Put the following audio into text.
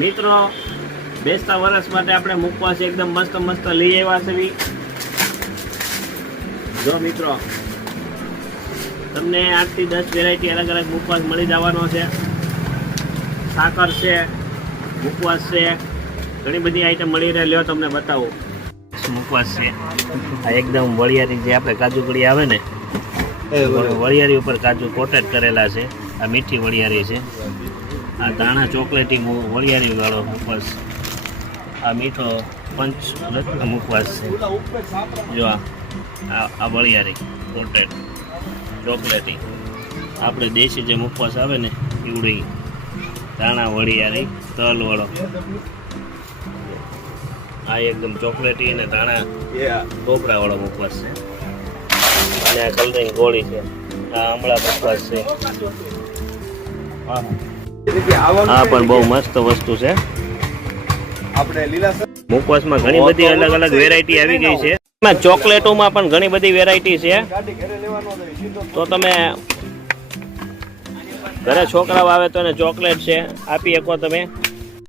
મિત્રો બેસતા વર્ષ માટે આપણે મુખવાસ એકદમ મસ્ત મસ્ત લઈ આવ્યા છે. જો મિત્રો તમને 8 થી 10 વેરાયટી અલગ અલગ મુખવાસ મળી જવાનો છે. સાકર છે, મુખવાસ છે, ઘણી બધી આઈટમ મળી રહે. લ્યો તમને બતાવું. મુખવાસ છે આ એકદમ વળિયારી, જે આપણે કાજુ કડી આવે ને વળિયારી ઉપર કાજુ કોટેડ કરેલા છે. આ મીઠી વળિયારી છે. આ દાણા ચોકલેટી વળિયારી વાળો મુખવાસ. આ મીઠો પંચ મુખવાસ છે. જો આ વળિયારી કોટેડ ચોકલેટી. આપણે દેશી જે મુખવાસ આવે ને એવડી દાણા વળિયારી તલ વાળો. આ એકદમ ચોકલેટી અને દાણા ટોપરા વાળો મુખવાસ છે. અને આ કલરિંગ ગોળી છે. આ આમળા મુખવાસ છે. આ પણ બહુ મસ્ત વસ્તુ છે. મુખવાસમાં ઘણી બધી અલગ અલગ વેરાયટી આવી ગઈ છે. ચોકલેટોમાં પણ ઘણી બધી વેરાયટી છે. તો તમે ઘરે છોકરાઓ આવે તો એને ચોકલેટ છે આપી શકો તમે.